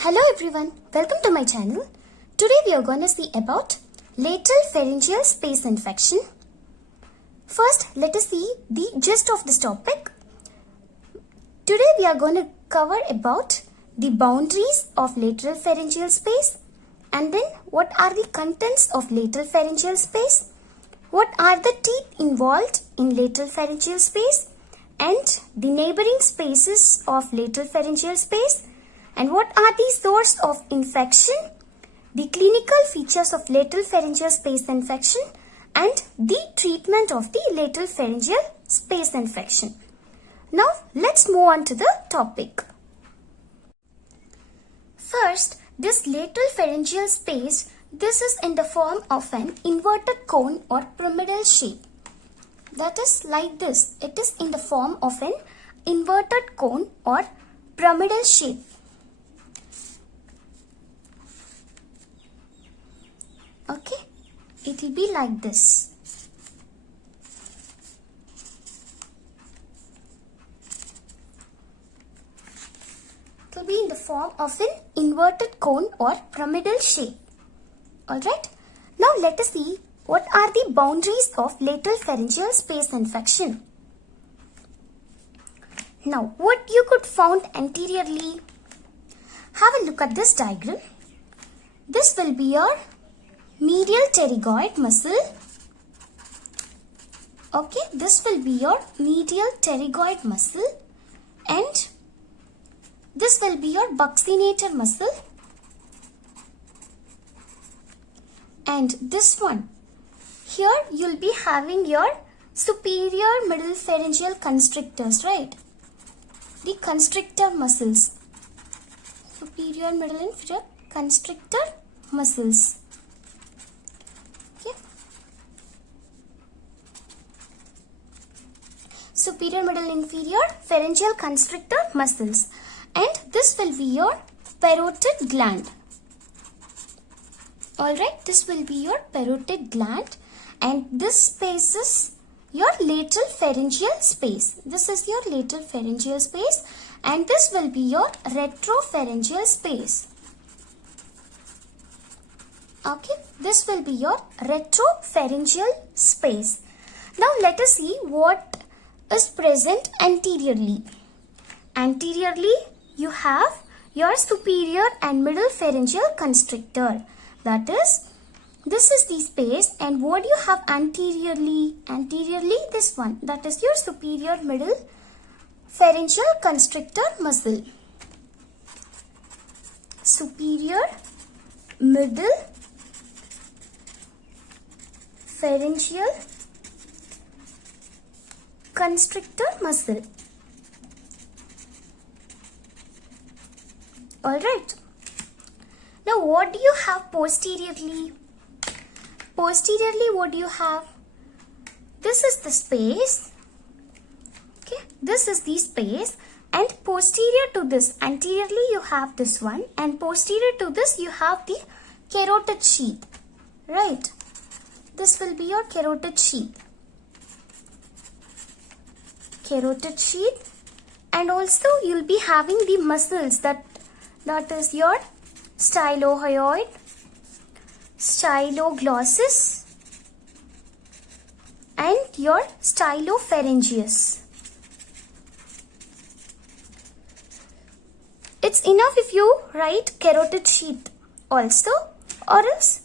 Hello everyone, welcome to my channel. Today we are going to see about lateral pharyngeal space infection. First, let us see the gist of this topic. Today we are going to cover about the boundaries of lateral pharyngeal space, and then what are the contents of lateral pharyngeal space, what are the teeth involved in lateral pharyngeal space, and the neighboring spaces of lateral pharyngeal space, and what are the source of infection, the clinical features of lateral pharyngeal space infection, and the treatment of the lateral pharyngeal space infection. Now let's move on to the topic. First, this lateral pharyngeal space, this is in the form of an inverted cone or pyramidal shape. That is like this. It is in the form of an inverted cone or pyramidal shape. Okay, it will be like this. It will be in the form of an inverted cone or pyramidal shape. Alright, now let us see what are the boundaries of lateral pharyngeal space infection. Now, what you could found anteriorly. Have a look at this diagram. This will be your medial pterygoid muscle. Okay, this will be your medial pterygoid muscle, and this will be your buccinator muscle, and this one here you'll be having your superior middle pharyngeal constrictors, right? The constrictor muscles, superior middle and inferior constrictor muscles. Superior, middle, inferior pharyngeal constrictor muscles, and this will be your parotid gland. Alright, this will be your parotid gland, and this space is your lateral pharyngeal space. This is your lateral pharyngeal space, and this will be your retropharyngeal space. Okay, this will be your retropharyngeal space. Now let us see what is present anteriorly. Anteriorly, you have your superior and middle pharyngeal constrictor. That is, this is the space, and what you have anteriorly? Anteriorly, this one. That is your superior middle pharyngeal constrictor muscle. Superior middle pharyngeal constrictor muscle. Alright. Now what do you have posteriorly? Posteriorly, what do you have? This is the space. Okay, this is the space, and posterior to this, anteriorly you have this one, and posterior to this you have the carotid sheath. Right. This will be your carotid sheath. Carotid sheath, and also you'll be having the muscles that is your stylohyoid, styloglossus, and your stylopharyngeus. It's enough if you write carotid sheath also, or else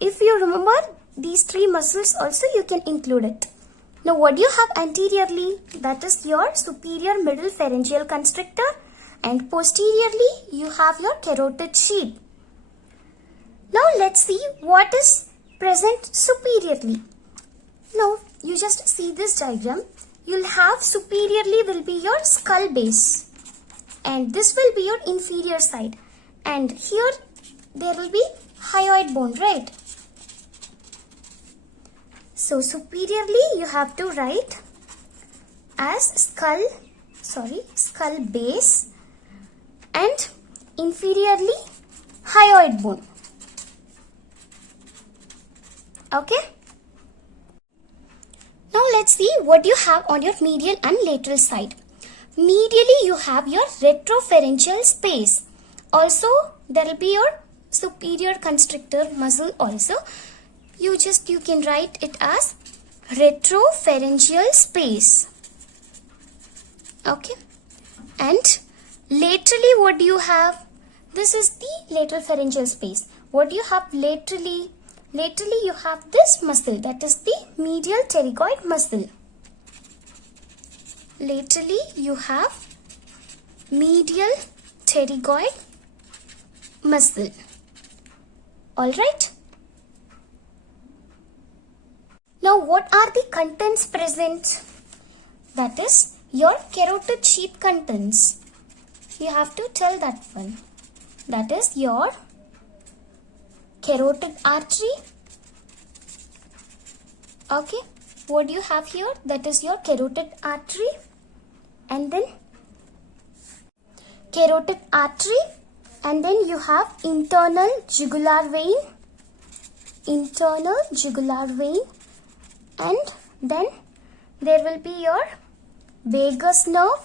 if you remember these three muscles also, you can include it. Now what do you have anteriorly? That is your superior middle pharyngeal constrictor, and posteriorly you have your carotid sheath. Now let's see what is present superiorly. Now you just see this diagram. You'll have superiorly will be your skull base, and this will be your inferior side, and here there will be hyoid bone, right? So superiorly you have to write as skull base, and inferiorly hyoid bone. Okay. Now let's see what you have on your medial and lateral side. Medially you have your retropharyngeal space. Also there will be your superior constrictor muscle also. You can write it as retropharyngeal space. Okay, and laterally what do you have? This is the lateral pharyngeal space. What do you have laterally? Laterally you have this muscle, that is the medial pterygoid muscle. Laterally you have medial pterygoid muscle. Alright. Now what are the contents present? That is your carotid sheath contents. You have to tell that one. That is your carotid artery. Okay, what do you have here? That is your carotid artery. And then carotid artery, and then you have internal jugular vein, and then there will be your vagus nerve,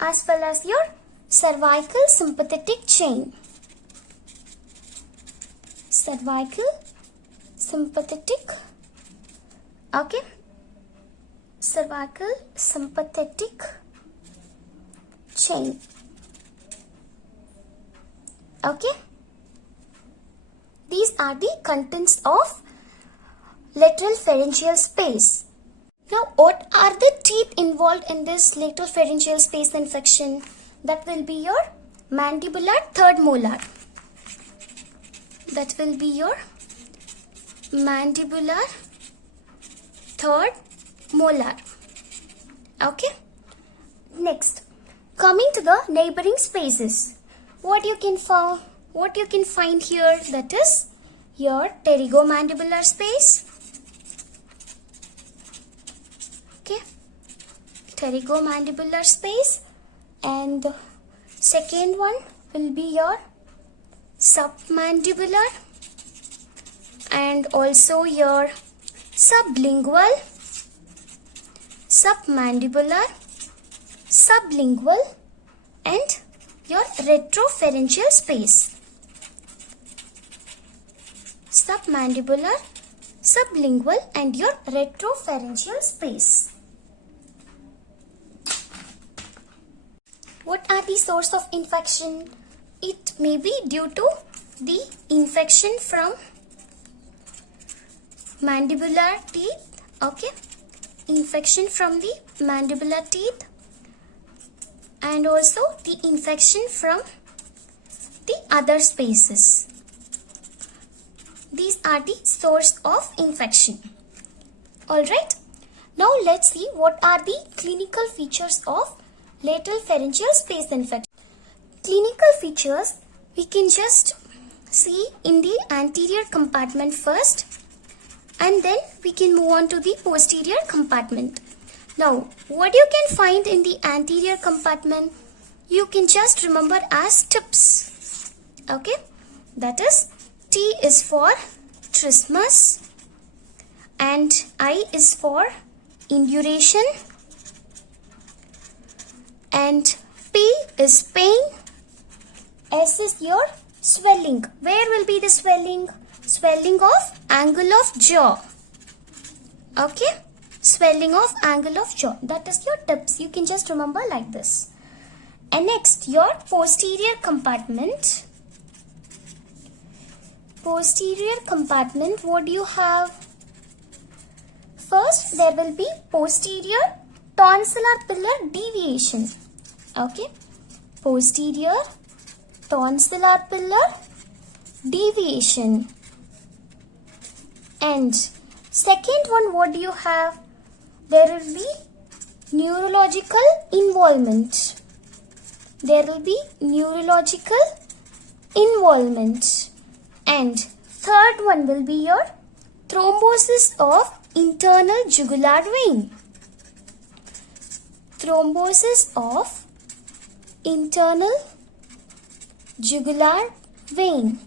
as well as your cervical sympathetic chain. Cervical sympathetic, okay, cervical sympathetic chain. Okay, these are the contents of lateral pharyngeal space. Now what are the teeth involved in this lateral pharyngeal space infection? That will be your mandibular third molar. That will be your mandibular third molar. Okay, next, coming to the neighboring spaces, what you can find here, that is your pterygomandibular space. Okay, pterygomandibular space, and the second one will be your submandibular, and also your sublingual, submandibular, sublingual, and your retropharyngeal space. Submandibular, sublingual, and your retropharyngeal space. What are the source of infection? It may be due to the infection from mandibular teeth. Okay, infection from the mandibular teeth, and also the infection from the other spaces. These are the source of infection. Alright, now let's see what are the clinical features of lateral pharyngeal space infection. Clinical features we can just see in the anterior compartment first, and then we can move on to the posterior compartment. Now, what you can find in the anterior compartment, you can just remember as tips. Okay, that is T is for trismus, and I is for induration, and P is pain, S is your swelling. Where will be the swelling? Swelling of angle of jaw. Okay, swelling of angle of jaw. That is your tips. You can just remember like this. And next, your posterior compartment. Posterior compartment, what do you have? First, there will be posterior tonsillar pillar deviation. Okay, posterior tonsillar pillar deviation. And second one, what do you have? There will be neurological involvement. There will be neurological involvement. And third one will be your thrombosis of internal jugular vein. Thrombosis of internal jugular vein.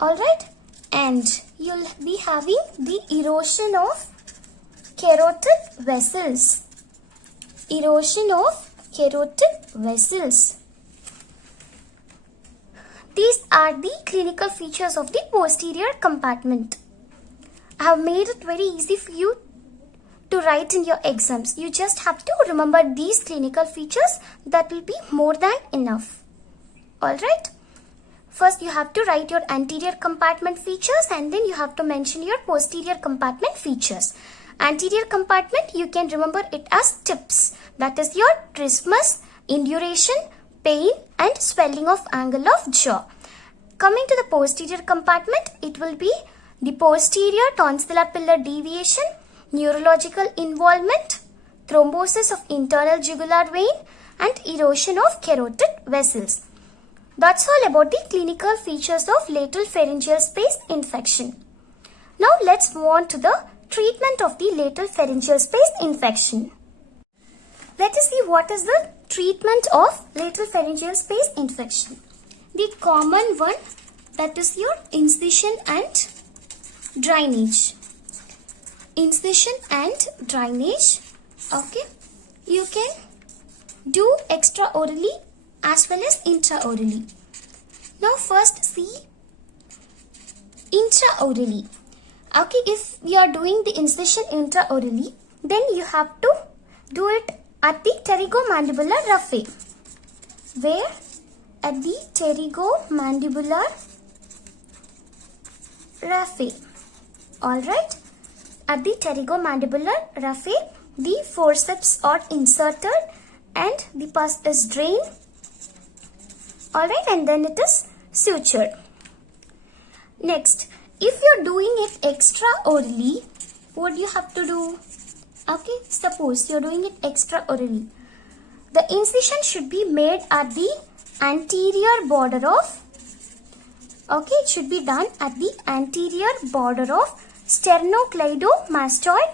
Alright, and you'll be having the erosion of carotid vessels. erosion of carotid vessels. These are the clinical features of the posterior compartment. I have made it very easy for you to write in your exams. You just have to remember these clinical features. That will be more than enough. Alright. First you have to write your anterior compartment features and then you have to mention your posterior compartment features. Anterior compartment, you can remember it as TIPS. That is your trismus, induration, pain and swelling of angle of jaw. Coming to the posterior compartment, it will be the posterior tonsillar pillar deviation, neurological involvement, thrombosis of internal jugular vein and erosion of carotid vessels. That's all about the clinical features of lateral pharyngeal space infection. Now let's move on to the treatment of the lateral pharyngeal space infection. Let us see what is the treatment of lateral pharyngeal space infection. The common one, that is your incision and drainage. Incision and drainage. Okay. You can do extraorally as well as intraorally. Now first see intraorally. Okay, if we are doing the incision intraorally, then you have to do it at the pterygomandibular raphe. Where? At the pterygomandibular raphe. Alright. At the pterygomandibular raphe, the forceps are inserted and the pus is drained. Alright, and then it is sutured. Next, if you are doing it extraorally, what do you have to do? Okay, suppose you are doing it extraorally. The incision should be made at the anterior border of, okay, it should be done at the anterior border of sternocleidomastoid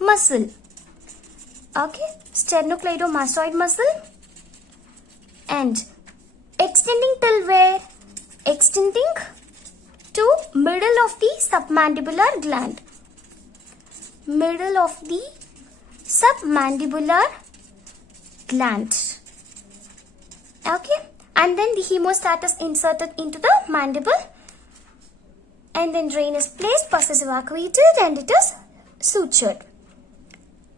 muscle. Okay, sternocleidomastoid muscle, and extending till where? Extending to middle of the submandibular gland. Middle of the submandibular gland. Okay, and then the hemostat is inserted into the mandible, and then drain is placed, pus is evacuated, and it is sutured.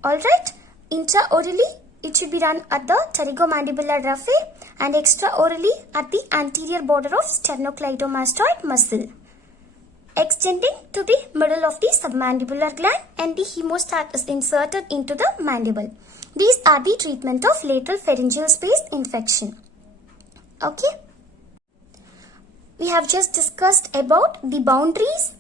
Alright, intraorally it should be done at the pterygomandibular raphe and extraorally at the anterior border of sternocleidomastoid muscle, extending to the middle of the submandibular gland, and the hemostat is inserted into the mandible. These are the treatment of lateral pharyngeal space infection. Okay. We have just discussed about the boundaries,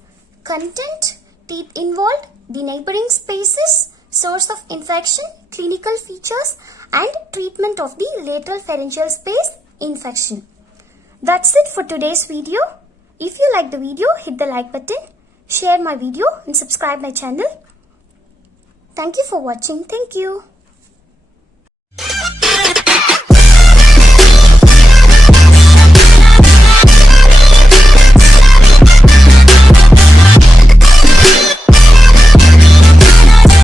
content, teeth involved, the neighboring spaces, source of infection, clinical features and treatment of the lateral pharyngeal space infection. That's it for today's video. If you like the video, hit the like button, share my video and subscribe my channel. Thank you for watching. Thank you.